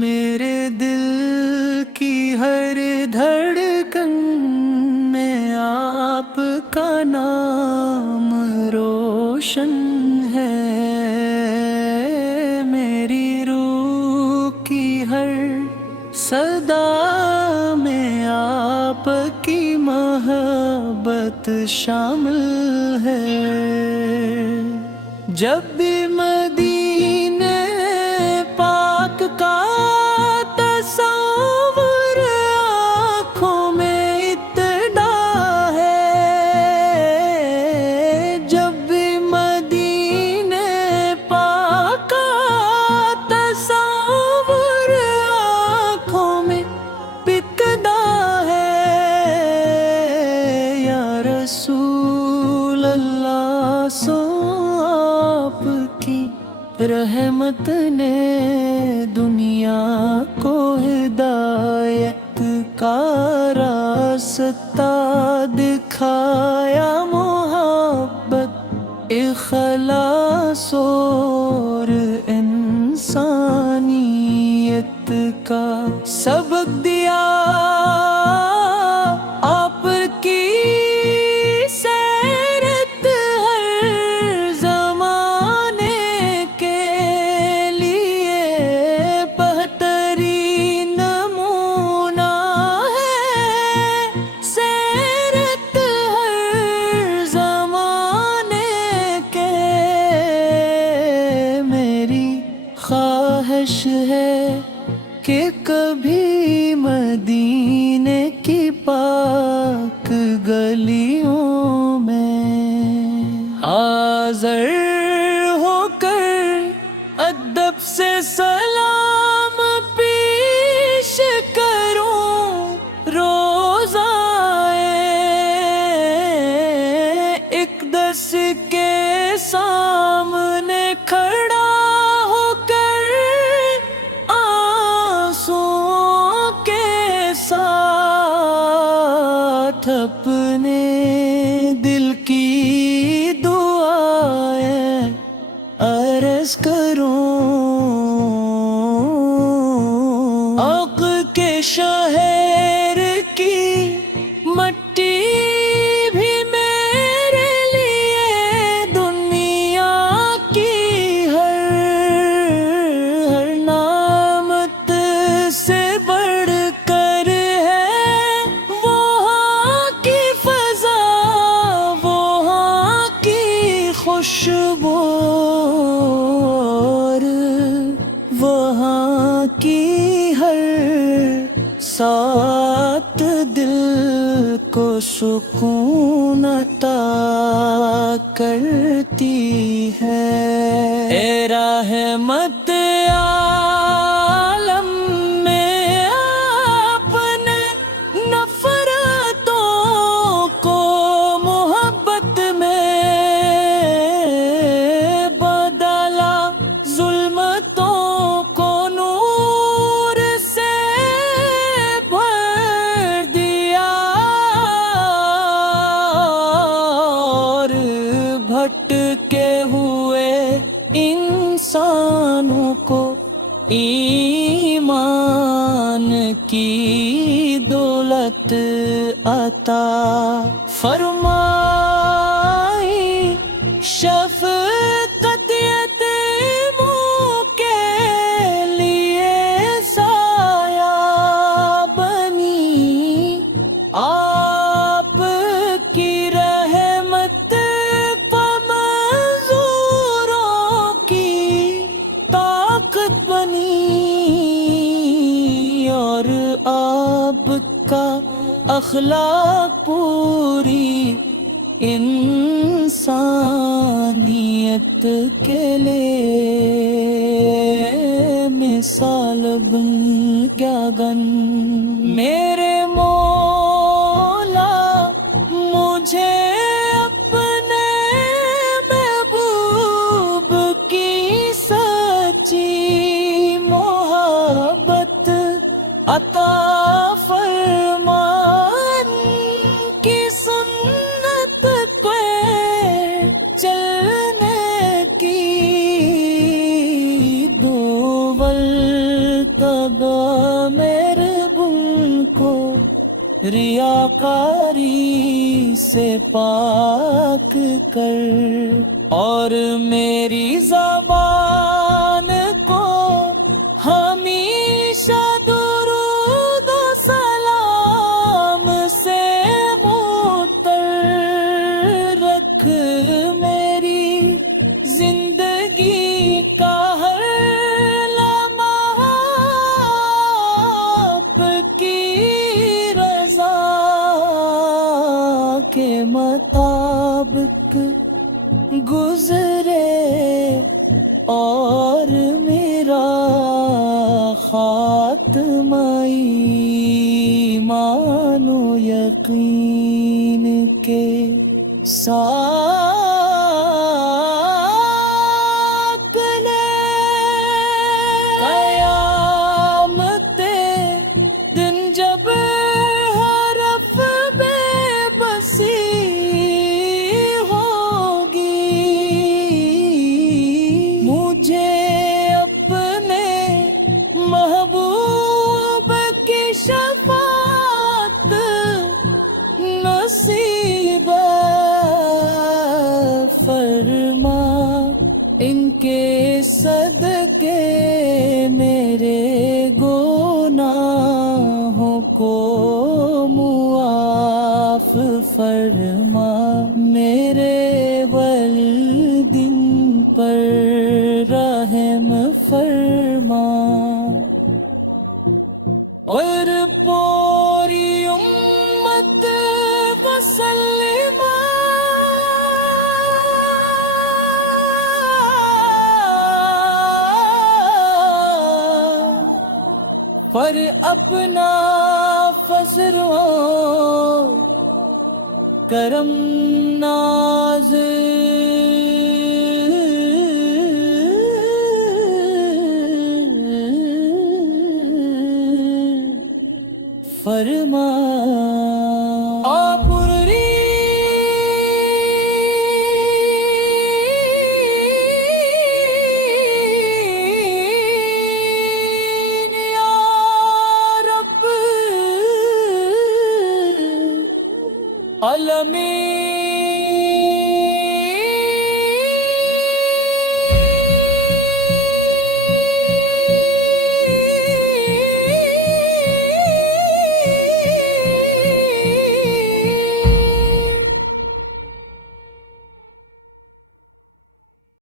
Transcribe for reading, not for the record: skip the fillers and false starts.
میرے دل کی ہر دھڑکن میں آپ کا نام روشن ہے، میری روح کی ہر صدا میں آپ کی محبت شامل ہے۔ جب بھی مدینے پاک کا تصور آنکھوں میں ابتدا ہے، جب بھی مدینے پاک کا تصور آنکھوں میں ابتدا ہے، یا رسول اللہ سو آپ کی رحمت نے دنیا کو ہدایت کا راستہ دکھایا، محبت اخلاص اور انسانیت کا سبق دیا۔ آپ کی سیرت ہر زمانے کے لیے بہترین نمونہ ہے، سیرت ہر زمانے کے۔ میری خواہش ہے کہ کبھی مدینے کی پاک گلیوں میں حاضر ہو کر ادب سے سلام پیش کروں، روزہ اقدس کے سامنے کھڑا ہو کر آنسوؤں کے ساتھ اپنے دل کی دعائیں عرض کروں۔ حق کے شہر کی مٹی بھی میرے لیے دنیا کی ہر نعمت سے بڑھ کر ہے، وہاں کی فضا، وہاں کی خوشبو اور وہاں کی ہر سات دل کو سکون عطا کرتی ہے۔ اے رحمت عالم میں آپ نے نفرتوں کو محبت میں بدلا، ظلمتوں کو نور سے بھر دیا، اور بھٹکے ہوئے انسانوں کو ایمان کی دولت عطا فرمائی۔ شفقت یتیموں کے لیے سایہ بنی، آپ کی رحمت معذوروں کی طاقت بنی، اور آپ کا اخلاق پوری انسانیت کے لیے مثال بن گیا گن۔ میرے مولا مجھے اپنے محبوب کی سچی محبت عطا فرما، کی سنت پہ چلنے کی دعا لگا مہربان کو ریاکاری سے پاک کر، اور میری زبان کو ہمیشہ درود و سلام سے معطر رکھ، میری زندگی کا ہر لمحہ آپ کی رضا کے مطابق گزرے، اور میرا خاتمہ ایمان و یقین کے ساتھ لے، قیامت دن جب حرف بے بسی ہوگی، مجھے اپنے محبوب کی شفاعت نصیب فرما، ان کے صدقے میرے گناہوں کو معاف فرما، میرے والدین پر رحم فرما، اور پوری امت وسلم پر اپنا فضل و کرم ناز فرما، عالمین